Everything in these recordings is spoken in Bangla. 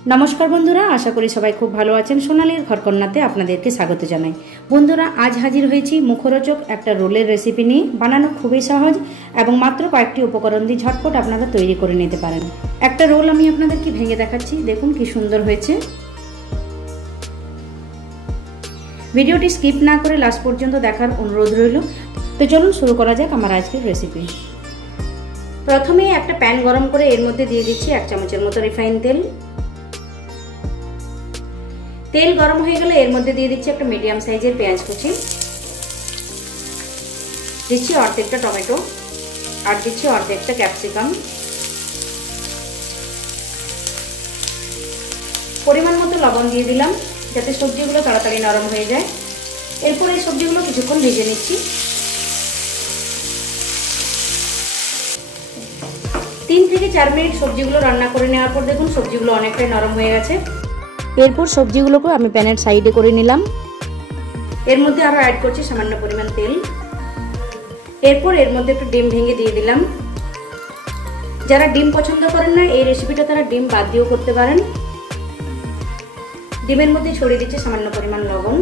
नमस्कार बंधुरा आशा करी सबाई खूब भालो आछेन। सोनालीर घरकन्नाते आपनादेरके स्वागत जानाई। बंधुरा आज हाजिर हयेछि मुखरोचक एकटा रोलेर रेसिपि निये। बानानो खूबई सहज एबं मात्र कयेकटी उपकरण दिये झटपट आपनारा तैरी करे निते पारेन। एकटा रोल आमि आपनादेरके भेंगे देखाच्छि, देखुन कि सुंदर हयेছে। भिडियोटी स्किप ना करे लास्ट पर्यन्त देखार अनुरोध रइल। तो चलुन शुरू करा जाक आमार आजकेर रेसिपि। प्रथमे एकटा पैन गरम करे एर मध्ये दिये दिচ্ছি 1 চামচের মতো রিফাইন তেল। तेल गरम हो गले एर मध्य दिए दिच्छी एक मीडियम साइजर पेंयाज कुचि, दिच्छी अर्धेकटा टमेटो और दिच्छी अर्धेकटा कैप्सिकम, परिमाण मतो लवण दिए दिलाम जाते सब्जीगुलो ताड़ाताड़ी नरम हो जाए। एरपर এই सब्जीगुलो কিছুক্ষণ ভেজে নিচ্ছি। 3 থেকে 4 মিনিট সবজিগুলো রান্না করে নেওয়ার পর দেখুন সবজিগুলো অনেকটাই নরম হয়ে গেছে। এরপর সবজিগুলোকে আমি প্যানের সাইডে করে নিলাম। এর মধ্যে আরো অ্যাড করছি সামান্য পরিমাণ তেল। এরপর এর মধ্যে একটু ডিম ভেঙে দিয়ে দিলাম। যারা ডিম পছন্দ করেন না এই রেসিপিটা তারা ডিম বাদ দিয়েও করতে পারেন। ডিমের মধ্যে ছড়িয়ে দিচ্ছি সামান্য পরিমাণ লবণ।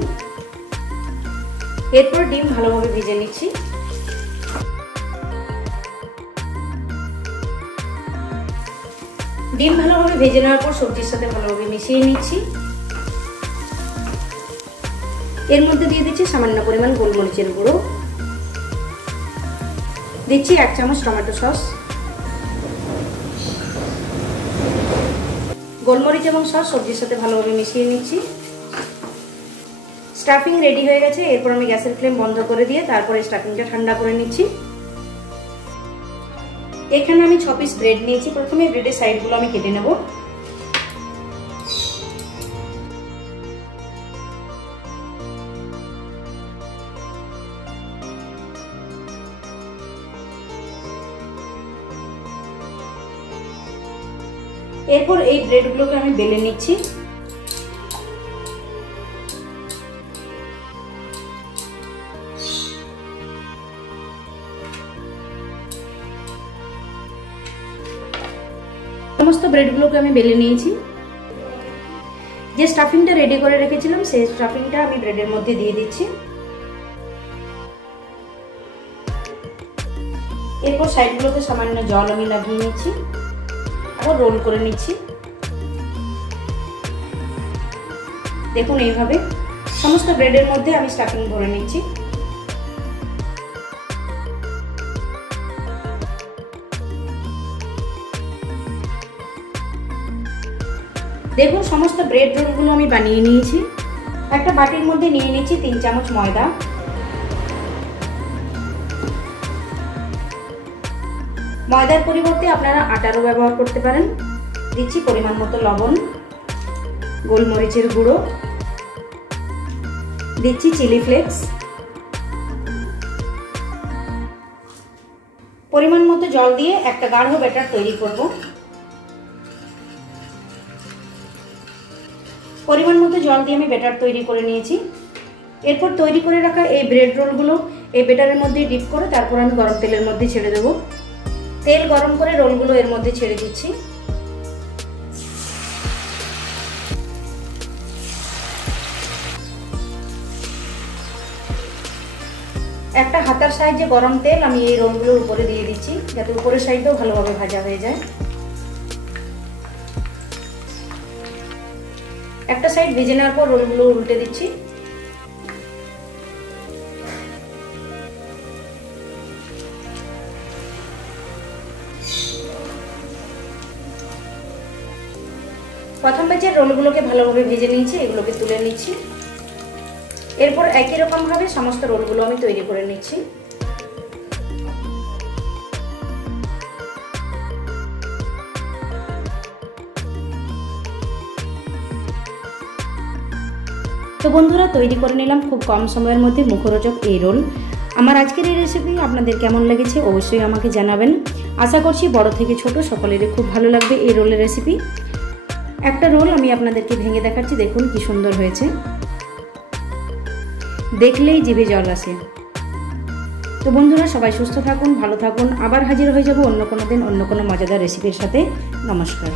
এরপর ডিম ভালোভাবে ভেজে নিচ্ছি। ডিম ভালোভাবে ভেজে নেওয়ার পর সবজির সাথে ভালোভাবে মিশিয়ে নিচ্ছি। এর মধ্যে দিয়ে দিচ্ছি সামান্য পরিমাণ গোলমরিচের গুঁড়ো, দিচ্ছি 1 চামচ টমেটো সস। গোলমরিচ এবং সস সবজির সাথে ভালোভাবে মিশিয়ে নিচ্ছি। স্টাফিং রেডি হয়ে গেছে। এরপর আমি গ্যাসের ফ্লেম বন্ধ করে দিয়ে তারপরে স্টাফিংটা ঠান্ডা করে নিচ্ছি। এখানে আমি 6 পিস ব্রেড নিয়েছি। প্রথমে ব্রেডের সাইডগুলো আমি কেটে নেব। এরপর এই ব্রেডগুলোকে আমি বেলে নিচ্ছি। সমস্ত ব্রেডগুলোকে আমি বেলে নিয়েছি। যে স্টাফিংটা রেডি করে রেখেছিলাম সেই স্টাফিংটা আমি ব্রেডের মধ্যে দিয়ে দিচ্ছি। এরপর সাইডগুলোতে সামান্য জল আমি লাগিয়ে নিচ্ছি, আবার রোল করে নিচ্ছি। দেখুন এইভাবে সমস্ত ব্রেডের মধ্যে আমি স্টাফিং ভরে নিচ্ছি। দেখুন সমস্ত ব্রেড রোলগুলো আমি বানিয়ে নিয়েছি। একটা বাটির মধ্যে নিয়ে নিচ্ছি 3 চামচ ময়দা। ময়দার পরিবর্তে আপনারা আটারও ব্যবহার করতে পারেন। দিচ্ছি পরিমাণ মতো লবণ, গোলমরিচের গুঁড়ো, দিচ্ছি চিলি ফ্লেক্স, পরিমাণ মতো জল দিয়ে একটা গাঢ় ব্যাটার তৈরি করব। পরিমাণ মতো জল দিয়ে আমি ব্যাটার তৈরি করে নিয়েছি। এরপর তৈরি করে রাখা এই ব্রেড রোলগুলো এই ব্যাটারের মধ্যে ডিপ করে তারপর আমি গরম তেলের মধ্যে ছেড়ে দেব। তেল গরম করে রোলগুলো এর মধ্যে ছেড়ে দিচ্ছি। একটা হাতার সাহায্যে গরম তেল আমি এই রোলগুলোর উপরে দিয়ে দিচ্ছি যাতে উপরের সাইডটাও ভালোভাবে ভাজা হয়ে যায়। একটা সাইড ভেজে নেওয়ার পর রোলগুলো উল্টে দিচ্ছি। প্রথম ব্যাচের রোলগুলোকে ভালোভাবে ভেজে নিয়েছি, এগুলোকে তুলে নিচ্ছি। এরপর একই রকম ভাবে সমস্ত রোলগুলো আমি তৈরি করে নিচ্ছি। তো বন্ধুরা তৈরি করে নিলাম খুব কম সময়ের মধ্যে মুখরোচক এই রোল। আমার আজকের এই রেসিপি আপনাদের কেমন লেগেছে অবশ্যই আমাকে জানাবেন। আশা করছি বড় থেকে ছোট সকলেরই খুব ভালো লাগবে এই রোলের রেসিপি। একটা রোল আমি আপনাদেরকে ভেঙে দেখাচ্ছি, দেখুন কি সুন্দর হয়েছে, দেখলেই জিভে জল আসে। তো বন্ধুরা সবাই সুস্থ থাকুন, ভালো থাকুন। আবার হাজির হয়ে যাব অন্য কোনো দিন অন্য কোনো মজাদার রেসিপির সাথে। নমস্কার।